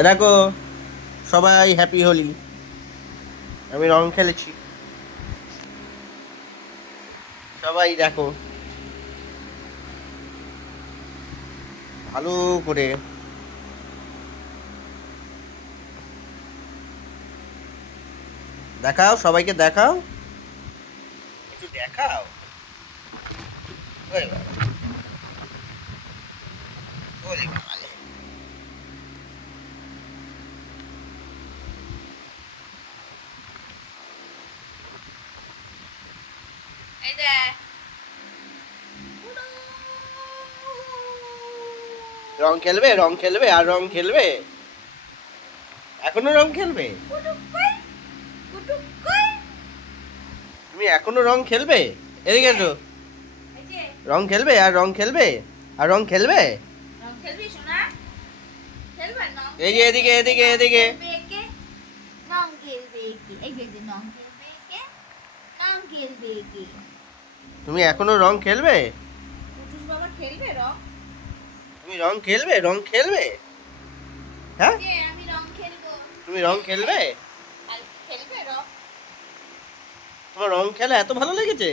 দেখো সবাই হ্যাপি হোলি। আমি রং খেলেছি, সবাই দেখো ভালো করে। দেখাও, সবাইকে দেখাও, একটু দেখাও। ওরে বাবা, ওরে বাবা। এই দেখ, রং খেলবে, রং খেলবে, আর রং খেলবে, এখনো রং খেলবে? তুমি এখনো রং খেলবে? এদিকে এসো। এই যে রং খেলবে, আর রং খেলবে, আর রং খেলবে। রং খেলবি সোনা? খেলবে না? এই যে এদিকে এদিকে এদিকে। রং খেলবে কে? এই যে রং খেলবে কে? রং খেলবে কে? তুমি এখনো রং খেলবে? কুটুস বাবা খেলবে রং? তুমি রং খেলবে, রং খেলবে? হ্যাঁ, যে আমি রং খেলবো। তুমি রং খেলবে? কালকে খেলবে রং? তোমার রং খেলা এত ভালো লেগেছে?